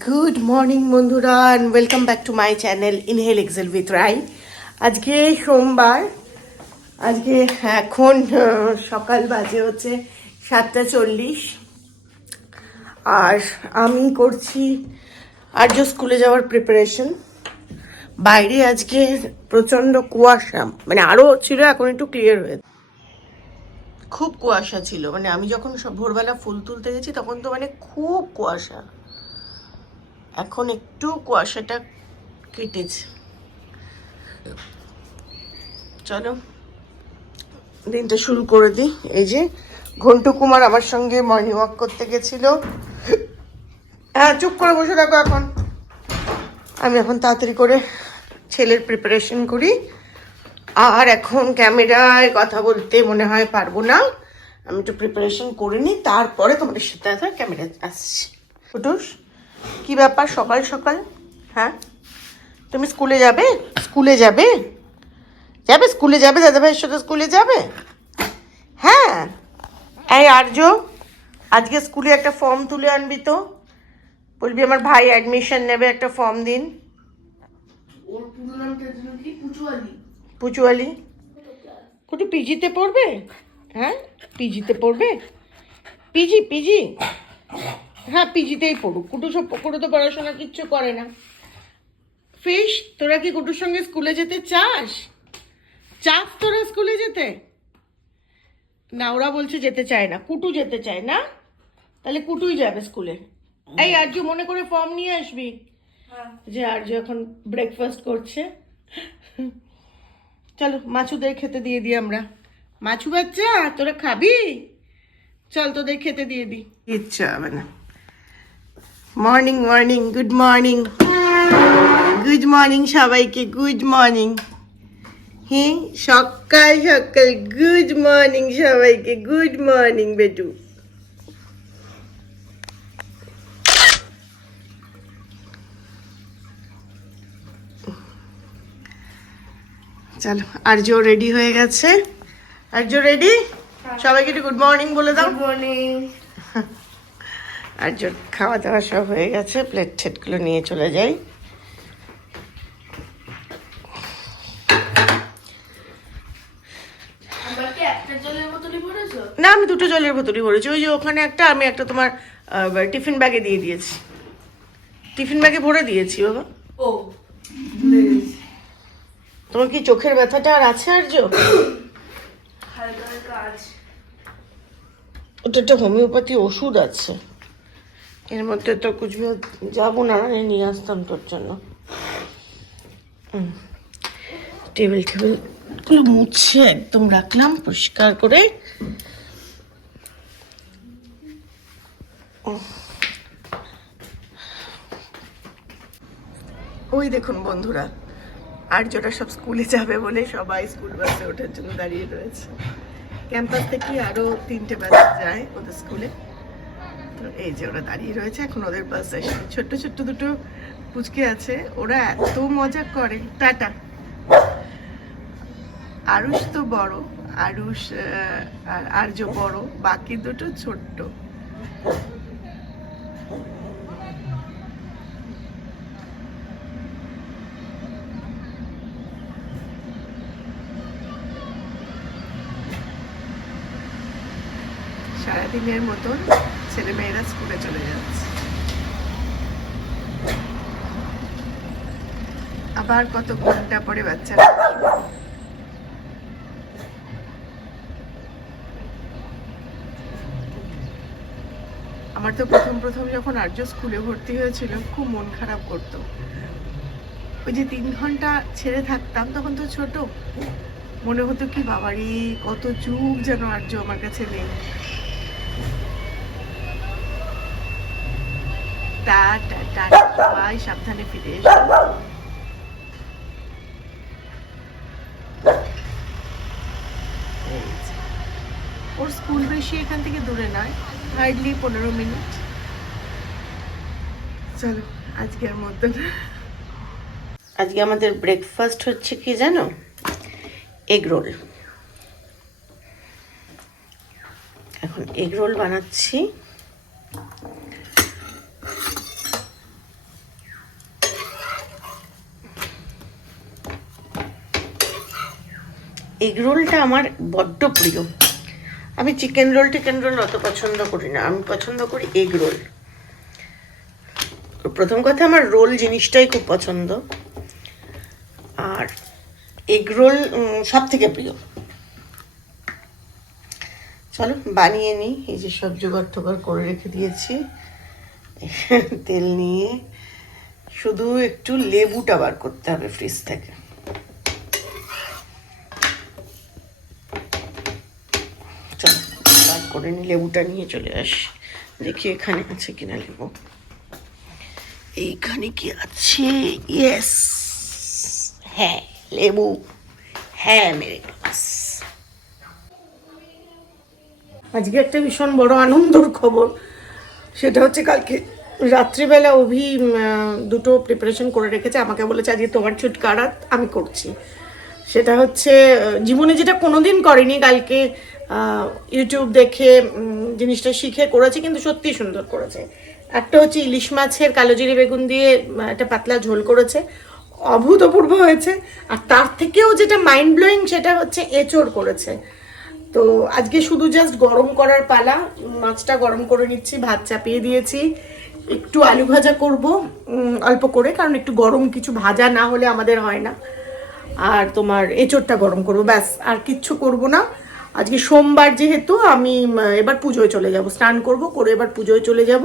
Good morning বন্ধুরা and welcome back to my channel inhale exhale with Rai আজকে সোমবার, আজকে এখন সকাল বাজে হচ্ছে সাতটা চল্লিশ। আর আমি করছি আর্য স্কুলে যাওয়ার প্রিপারেশন বাইরে আজকে প্রচণ্ড কুয়াশা মানে আরও ছিল, এখন একটু ক্লিয়ার হয়েছে খুব কুয়াশা ছিল মানে আমি যখন ভোরবেলা ফুল তুলতে গেছি, তখন তো মানে খুব কুয়াশা। এখন একটু কুয়াশাটা কেটেছে। চলো, দিনটা শুরু করে দিই। এই যে, ঘন্টু কুমার আমার সঙ্গে মর্নিং ওয়াক করতে গেছিল। হ্যাঁ চুপ করে বসে থাকো এখন। আমি এখন তাড়াতাড়ি করে ছেলের প্রিপারেশন করি। আর এখন ক্যামেরায় কথা বলতে মনে হয় পারব না। আমি একটু প্রিপারেশন করে নিই, তারপরে তোমাদের সাথে ক্যামেরা আসছি। ফুটুস কি ব্যাপার সকাল সকাল? হ্যাঁ? তুমি স্কুলে যাবে? স্কুলে যাবে? যাবে স্কুলে যাবে? দাদাভাইয়ের সাথে স্কুলে যাবে? হ্যাঁ। এই আর্য আজকে স্কুলে একটা ফর্ম তুলে আনবি তো। বলবি আমার ভাই অ্যাডমিশন নেবে একটা ফর্ম দিন। পুচুয়ালি। কুটু পিজিতে পড়বে? হ্যাঁ? পিজিতে পড়বে? PG PG. হ্যাঁ পিজিতেই পড়ুক। কুটু সব কুটু তো পড়াশোনা কিচ্ছু করে না। ফিস তোরা কি কুটুর সঙ্গে স্কুলে যেতে চাস? চাস তোরা স্কুলে যেতে? না ওরা বলছে যেতে চায় না। কুটু যেতে চায় না? তাহলে কুটুই যাবে স্কুলে। এই আর্য মনে করে ফর্ম নিয়ে আসবি? যে আর্য এখন ব্রেকফাস্ট করছে। চলো মাছুদের খেতে দিয়ে দিই আমরা। মাছু বাচ্চা তোরা খাবি? চল তোদের খেতে দিয়ে দিই। ইচ্ছা হবে না। Morning morning good morning good morning সবাইকে গুড মর্নিং হ্যাঁ সকাল সকাল গুড মর্নিং সবাইকে গুড মর্নিং বেটু। চলো আর্য রেডি হয়ে গেছে। আর্য রেডি সবাইকে একটু গুড মর্নিং বলে দাও। গুড মর্নিং আর্য খাওয়া দাওয়া সব হয়ে গেছে প্লেট ঠেটগুলো নিয়ে চলে যাই। না আমি দুটো জলের বোতলই ভরেছি। ওই যে ওখানে একটা আমি একটা তোমার টিফিন ব্যাগে দিয়ে দিয়েছি। টিফিন ব্যাগে ভরে দিয়েছি বাবা। ও। তোমার কি চোখের ব্যথাটা আর আছে আর হালকা ওটা একটা হোমিওপ্যাথি ওষুধ আছে। এর মধ্যে তো কুচবিহার যাব না নিয়ে আসতাম তোর জন্য। টেবিল টেবিলগুলো মুছে একদম রাখলাম, পরিষ্কার করে। ওই দেখুন বন্ধুরা আর যেটা সব স্কুলে যাবে বলে সবাই স্কুল বাসে ওঠার জন্য দাঁড়িয়ে রয়েছে ক্যাম্পাস থেকে আরও তিনটে বাস যায় ওদের স্কুলে তো এই যে ওরা দাঁড়িয়ে রয়েছে, এখন ওদের বাস আসে ছোট্ট ছোট্ট দুটো পুচকে আছে, ওরা এত মজা করে। টাটা। আরুষ তো বড়, আরুষ আর আর্য বড়, বাকি দুটো ছোট্ট। সারাদিনের মতন ছেলেমেয়েরা স্কুলে চলে যাচ্ছে। আবার কত ঘণ্টা পরে বাচ্চারা আমার তো প্রথম প্রথম যখন আর্য স্কুলে ভর্তি হয়েছিল, খুব মন খারাপ করতো। ওই যে তিন ঘণ্টা ছেড়ে থাকতাম, তখন তো ছোট। মনে হতো কি, বাবারি, কত যুগ যেন আর্য আমার কাছে নেই। টা টা টা সবাই সাবধানে ফিরে এসো। ওর স্কুল বেশি এখান থেকে দূরে নয় হার্ডলি পনেরো মিনিট। চলো আজকের মতন আজকে আমাদের ব্রেকফাস্ট হচ্ছে কি জানো? এগ রোল এখন এগ রোল বানাচ্ছি। এগ রোলটা আমার বড্ড প্রিয়। আমি চিকেন রোল, টিকেন রোল অত পছন্দ করি না। আমি পছন্দ করি এগ রোল। প্রথম কথা, আমার রোল জিনিসটাই খুব পছন্দ। আর এগ রোল সব থেকে প্রিয়। চলো, বানিয়ে নিই। এই যে সব জোগাড় টোগাড় করে রেখে দিয়েছি। তেল নিয়ে শুধু একটু লেবুটা বার করতে হবে ফ্রিজ থেকে চলো বার করে নি, লেবুটা নিয়ে চলে আসি। দেখি এখানে আছে কিনা লেবু। এইখানে কি আছে? ইয়েস হ্যাঁ লেবু। হ্যাঁ মেরে আজকে একটা ভীষণ বড় আনন্দর খবর। সেটা হচ্ছে কালকে রাত্রিবেলা অভি দুটো প্রিপারেশন করে রেখেছে। আমাকে বলেছে আজকে তোমার ছুটকারাত আমি করছি। সেটা হচ্ছে, জীবনে যেটা কোনোদিন করেনি কালকে ইউটিউব দেখে জিনিসটা শিখে করেছে, কিন্তু সত্যি সুন্দর করেছে। একটা হচ্ছে ইলিশ মাছের কালোজিরি বেগুন দিয়ে একটা পাতলা ঝোল করেছে, অভূতপূর্ব হয়েছে। আর তার থেকেও যেটা মাইন্ড ব্লোয়িং সেটা হচ্ছে এঁচড় করেছে। তো আজকে শুধু জাস্ট গরম করার পালা, মাছটা গরম করে নিচ্ছি, ভাত চাপিয়ে দিয়েছি। একটু আলু ভাজা করব অল্প করে, কারণ একটু গরম কিছু ভাজা না হলে আমাদের হয় না। আর তোমার এঁচোড়টা গরম করব, ব্যাস, আর কিচ্ছু করব না। আজকে সোমবার যেহেতু, আমি এবার পুজোয় চলে যাব। স্নান করব, করে এবার পুজোয় চলে যাব।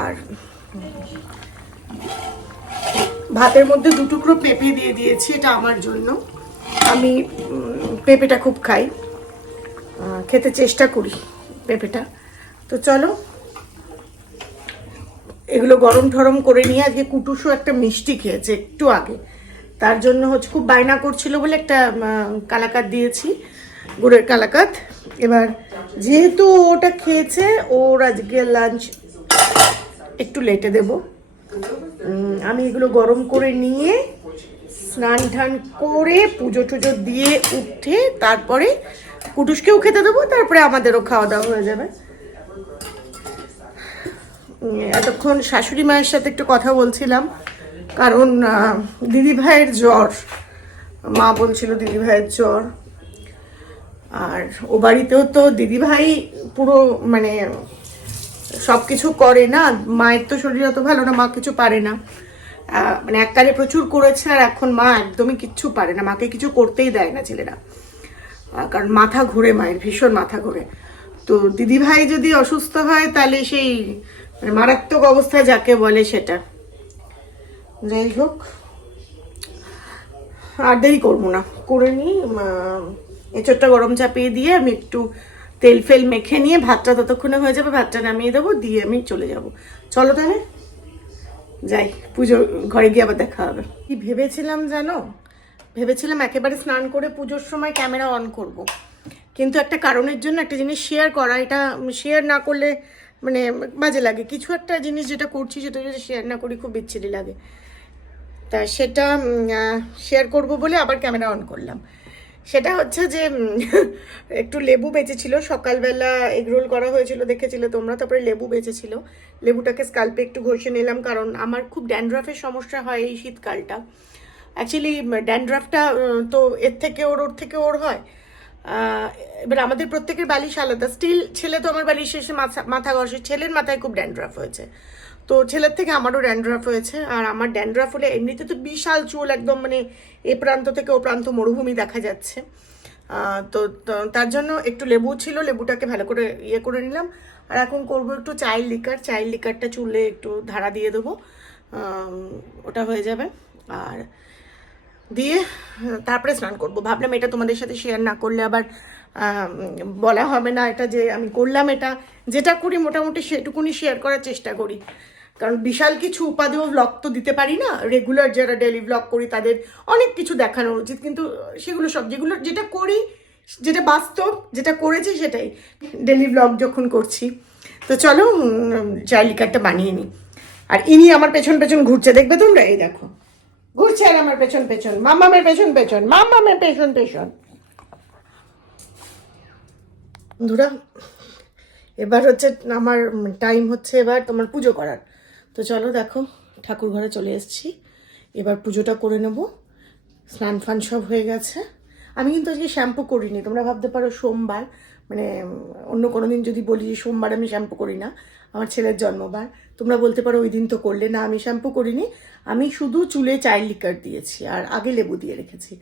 আর ভাতের মধ্যে দু টুকরো পেঁপে দিয়ে দিয়েছি, এটা আমার জন্য। আমি পেঁপেটা খুব খাই। খেতে চেষ্টা করি পেঁপেটা। তো চলো, এগুলো গরম ঠরম করে নিয়ে আজকে কুটুসও একটা মিষ্টি খেয়েছে একটু আগে। তার জন্য হচ্ছে, খুব বায়না করছিল বলে একটা কালাকার দিয়েছি। গুড়ের কালাকাত। এবার যেহেতু ওটা খেয়েছে, ওর আজকে লাঞ্চ একটু লেটে দেব। আমি এগুলো গরম করে নিয়ে স্নান টান করে পুজো টুজো দিয়ে উঠে তারপরে কুটুসকেও খেতে দেবো, তারপরে আমাদেরও খাওয়া দাওয়া হয়ে যাবে। এতক্ষণ শাশুড়ি মায়ের সাথে একটু কথা বলছিলাম, কারণ দিদি ভাইয়ের জ্বর। মা বলছিল দিদি ভাইয়ের জ্বর। আর ও বাড়িতেও তো দিদি ভাই পুরো মানে সব কিছু করে না, মায়ের তো শরীর অত ভালো না, মা কিছু পারে না। মানে এককালে প্রচুর করেছে আর এখন মা একদমই কিচ্ছু পারে না, মাকে কিছু করতেই দেয় না ছেলেরা। কারণ মাথা ঘুরে মায়ের, ভীষণ মাথা ঘুরে। তো দিদি ভাই যদি অসুস্থ হয় তাহলে সেই মানে মারাত্মক অবস্থা যাকে বলে সেটা। যাই হোক, আর দেরি করব না, করে নিই এঁচড়টা গরম চাপিয়ে দিয়ে আমি একটু তেল ফেল মেখে নিয়ে ভাতটা ততক্ষণে হয়ে যাবে, ভাতটা নামিয়ে দেবো, দিয়ে আমি চলে যাব। চলো তাহলে, যাই, পুজো, ঘরে গিয়ে আবার দেখা হবে। কি ভেবেছিলাম জানো? ভেবেছিলাম একেবারে স্নান করে পুজোর সময় ক্যামেরা অন করব। কিন্তু একটা কারণের জন্য একটা জিনিস শেয়ার করা, এটা শেয়ার না করলে মানে বাজে লাগে। কিছু একটা জিনিস যেটা করছি, সেটা যদি শেয়ার না করি, খুব বিচ্ছিরি লাগে। তা সেটা শেয়ার করব বলে আবার ক্যামেরা অন করলাম। সেটা হচ্ছে যে একটু লেবু বেঁচেছিল, সকালবেলা এগরোল করা হয়েছিল, দেখেছিলে তোমরা? তারপরে লেবু বেঁচেছিল। লেবুটাকে স্কাল্পে একটু ঘষে নিলাম, কারণ আমার খুব ড্যান্ড্রাফের সমস্যা হয় এই শীতকালটা। অ্যাকচুয়ালি ড্যান্ড্রাফটা তো এর থেকে ওর ওর থেকে ওর হয়। এবার আমাদের প্রত্যেকের বালিশ আলাদা। স্টিল ছেলে তো আমার বালিশ শেষে মাথা মাথা ঘষে। ছেলের মাথায় খুব ড্যান্ড্রাফ হয়েছে। তো ছেলের থেকে আমারও ড্যান্ড্রাফ হয়েছে, আর আমার ড্যান্ড্রাফ হলে এমনিতে তো বিশাল চুল একদম মানে এ প্রান্ত থেকে ও প্রান্ত মরুভূমি দেখা যাচ্ছে। তো তার জন্য একটু লেবু ছিল, লেবুটাকে ভালো করে ইয়ে করে নিলাম। আর এখন করব একটু চায়ের লিকার চায়ের লিকারটা চুলে একটু ধারা দিয়ে দেবো। ওটা হয়ে যাবে। আর দিয়ে তারপরে স্নান করব। ভাবলাম এটা তোমাদের সাথে শেয়ার না করলে আবার বলা হবে না এটা যে আমি করলাম এটা। যেটা করি মোটামুটি সেটুকুনি শেয়ার করার চেষ্টা করি। কারণ বিশাল কিছু উপাদেয় ব্লগ তো দিতে পারি না। রেগুলার যারা ডেলি ব্লগ করি, তাদের অনেক কিছু দেখানো উচিত। কিন্তু সেগুলো সব, যেগুলো, যেটা করি, যেটা বাস্তব, যেটা করেছি সেটাই। ডেলি ব্লগ যখন করছি। তো চলো চাইলিকারটা বানিয়ে নিই। আর ইনি আমার পেছন পেছন ঘুরছে, দেখবে তোমরা? এই দেখো। ঘুরছে আর আমার পেছন পেছন, মামামের পেছন পেছন, মামামের পেছন পেছন। বন্ধুরা, এবার হচ্ছে আমার টাইম হচ্ছে এবার তোমার পুজো করার। তো চলো দেখো, ঠাকুর ঘরে চলে এসেছি। এবার পুজোটা করে নেব। স্নান ফান সব হয়ে গেছে। আমি কিন্তু আজকে শ্যাম্পু করিনি, তোমরা ভাবতে পারো সোমবার। মানে অন্য কোনো দিন যদি বলি যে সোমবার আমি শ্যাম্পু করি না, আমার ছেলের জন্মবার। তোমরা বলতে পারো ওই দিন তো করলে। না, আমি শ্যাম্পু করিনি, আমি শুধু চুলে চাইল্ড লিকার দিয়েছি আর আগে লেবু দিয়ে রেখেছি।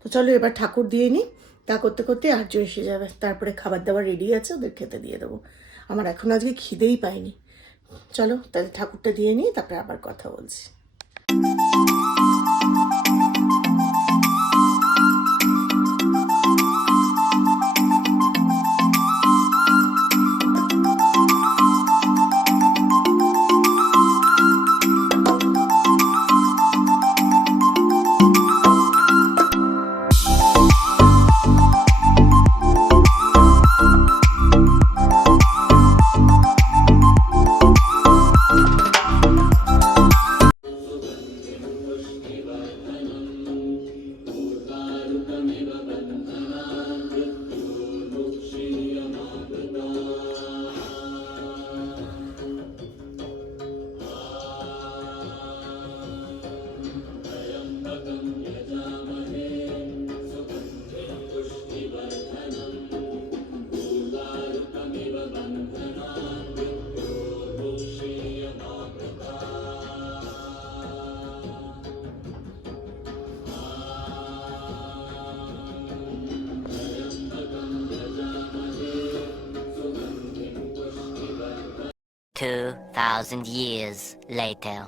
তো চলো এবার ঠাকুর দিয়ে নিই তা করতে করতে আর্য এসে যাবে। তারপরে খাবার দাবার রেডি আছে, ওদের খেতে দিয়ে দেবো। আমার এখন আজকে খিদেই পাইনি চলো তাহলে ঠাকুরটা দিয়ে নিই তারপরে আবার কথা বলছি। Shiva 2,000 years later.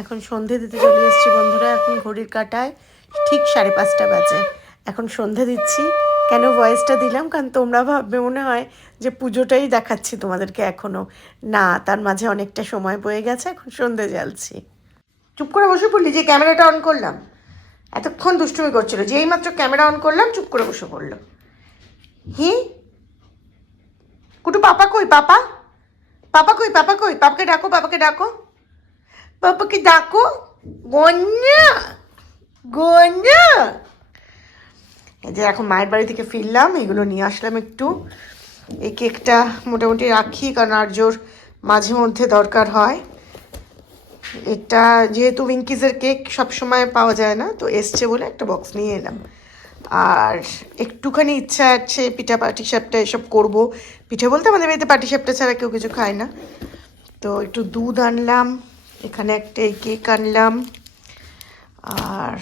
এখন সন্ধে দিতে চলে এসেছি বন্ধুরা এখন ঘড়ির কাটায় ঠিক সাড়ে পাঁচটা বাজে। এখন সন্ধে দিচ্ছি কেন ভয়েসটা দিলাম? কারণ তোমরা ভাববে মনে হয় যে পুজোটাই দেখাচ্ছি তোমাদেরকে এখনও না তার মাঝে অনেকটা সময় বয়ে গেছে এখন সন্ধে জ্বালছি। চুপ করে বসে পড়লি যে ক্যামেরাটা অন করলাম? এতক্ষণ দুষ্টুমি করছিল যেই মাত্র ক্যামেরা অন করলাম চুপ করে বসে পড়ল। হি? কুটু পাপা কই? পাপা? পাপা কই পাপা কই পাপাকে ডাকো পাপাকে ডাকো পাপাকে ডাকো গন্যা গন্যা এই যে এখন মায়ের বাড়ি থেকে ফিরলাম, এগুলো নিয়ে আসলাম একটু। এই কেকটা মোটামুটি রাখি, কারণ আর জোর মাঝে মধ্যে দরকার হয়। এটা যেহেতু উইঙ্কিজের কেক সবসময় পাওয়া যায় না, তো এসছে বলে একটা বক্স নিয়ে এলাম। আর একটুখানি ইচ্ছা আছে, পিঠা পাটি সাপটা এসব করব। পিঠে বলতে আমাদের বাড়িতে পাটি সাপটা ছাড়া কেউ কিছু খায় না। তো একটু দুধ আনলাম, এখানে একটা এই কেক আনলাম। আর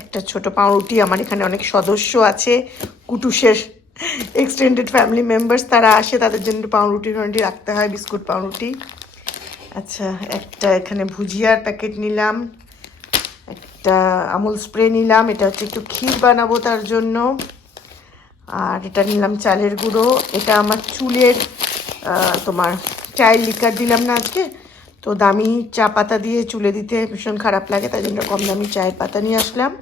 একটা ছোট পাউরুটি, আমার এখানে অনেক সদস্য আছে, কুটুসের এক্সটেন্ডেড ফ্যামিলি মেম্বার্স তারা আসে, তাদের জন্য পাউরুটি ফাউরুটি রাখতে হয়, বিস্কুট পাউরুটি। আচ্ছা একটা এখানে ভুজিয়ার প্যাকেট নিলাম। একটা আমুল স্প্রে নিলাম, এটা হচ্ছে একটু ক্ষীর বানাবো তার জন্য। আর এটা নিলাম চালের গুঁড়ো। এটা আমার চুলের তোমার চায়ের লিকার দিলাম না আজকে। তো দামি চা পাতা দিয়ে চুলে দিতে ভীষণ খারাপ লাগে, তাই জন্য কম দামি চায়ের পাতা নিয়ে আসলাম।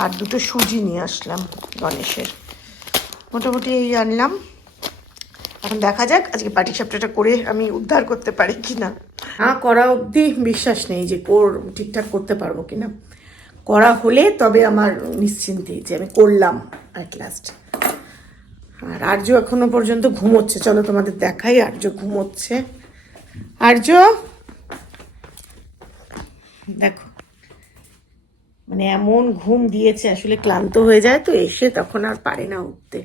আর দুটো সুজি নিয়ে আসলাম গণেশের। মোটামুটি এই আনলাম। এখন দেখা যাক, আজকে পাটি সাপটাটা করে আমি উদ্ধার করতে পারি কি না, করা অবধি বিশ্বাস নেই যে কোর ঠিকঠাক করতে পারব কি না করা হলে তবে আমার নিশ্চিন্তি যে আমি করলাম অ্যাট লাস্ট আর আর্য এখনও পর্যন্ত ঘুমোচ্ছে। চলো তোমাদের দেখাই, আর্য ঘুমোচ্ছে। আর্য! দেখো মানে এমন ঘুম দিয়েছে, আসলে ক্লান্ত হয়ে যায় তো, এসে তখন আর পারে না উঠতে।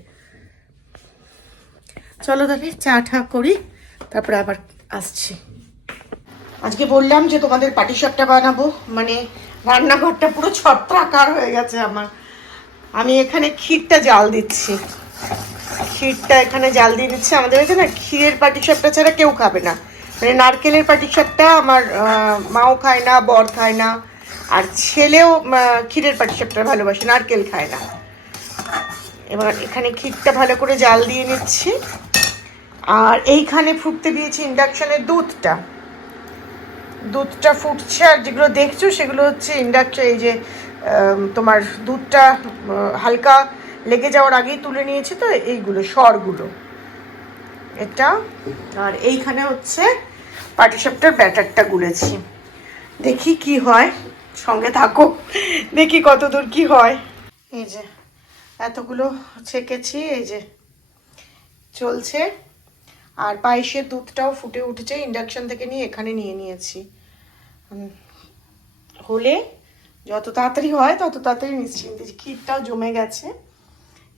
চলো তাহলে চা ঠা করি, তারপরে আবার আসছি। আজকে বললাম যে তোমাদের পাটিসাপটা বানাবো মানে রান্নাঘরটা পুরো ছত্রাকার হয়ে গেছে আমার। আমি এখানে ক্ষীরটা জাল দিচ্ছি। ক্ষীরটা এখানে জাল দিয়ে দিচ্ছি। আমাদের বাড়িতে না ক্ষীরের পাটিসাপটা ছাড়া কেউ খাবে না। মানে নারকেলের পাটিসাপটা আমার মাও খায় না, বর খায় না। আর ছেলেও ক্ষীরের পাটিসাপটা ভালোবাসে, নারকেল খায় না। এবার এখানে ক্ষীরটা ভালো করে জাল দিয়ে নিচ্ছি। আর এইখানে ফুটতে দিয়েছি ইন্ডাকশনের দুধটা। দুধটা ফুটছে আর যেগুলো দেখছ সেগুলো হচ্ছে ইন্ডাকশন এই যে তোমার দুধটা হালকা লেগে যাওয়ার আগেই তুলে নিয়েছি তো, এইগুলো, সরগুলো। এটা, আর এইখানে হচ্ছে পাটিসাপটার ব্যাটারটা গুলেছি। দেখি কি হয়, সঙ্গে থাকো, দেখি কত দূর কি হয়। এই যে, এতগুলো ছেঁকেছি, এই যে, চলছে। আর পায়েসের দুধটাও ফুটে উঠেছে ইন্ডাকশন থেকে নিয়ে এখানে নিয়ে নিয়েছি। হলে যত তাড়াতাড়ি হয়, তত তাড়াতাড়ি নিশ্চিন্তে ক্ষীরটাও জমে গেছে।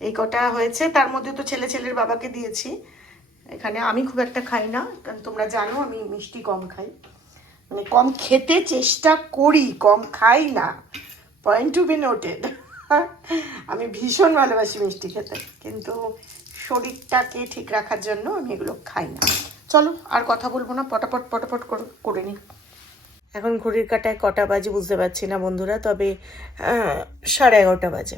এই কটা হয়েছে, তার মধ্যে তো ছেলে ছেলের বাবাকে দিয়েছি। এখানে আমি খুব একটা খাই না, কারণ তোমরা জানো আমি মিষ্টি কম খাই। মানে কম খেতে চেষ্টা করি, কম খাই না। পয়েন্ট টু বি নোটেড আমি ভীষণ ভালোবাসি মিষ্টি খেতে, কিন্তু শরীরটাকে ঠিক রাখার জন্য আমি এগুলো খাই না। চলো, আর কথা বলব না, পটাপট পটাপট করে- করে নিই এখন ঘড়ির কাটায় কটা বাজে বুঝতে পারছি না বন্ধুরা, তবে সাড়ে এগারোটা বাজে।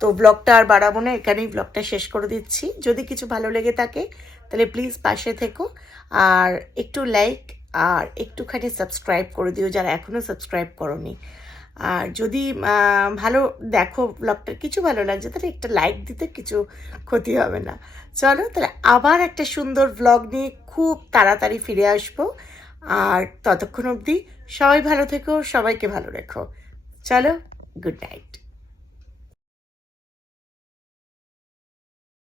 তো ব্লগটা আর বাড়াবো না, এখানেই ব্লগটা শেষ করে দিচ্ছি। যদি কিছু ভালো লেগে থাকে, তাহলে প্লিজ পাশে থেকো। আর একটু লাইক আর একটুখানি সাবস্ক্রাইব করে দিও যারা এখনও সাবস্ক্রাইব করনি। আর যদি ভালো দেখো ব্লগটা কিছু ভালো লাগছে, তাহলে একটা লাইক দিতে কিছু ক্ষতি হবে না। চলো, তাহলে আবার একটা সুন্দর ব্লগ নিয়ে খুব তাড়াতাড়ি ফিরে আসব। আর ততক্ষণ অবধি সবাই ভালো থেকো, সবাইকে ভালো রেখো। চলো গুড নাইট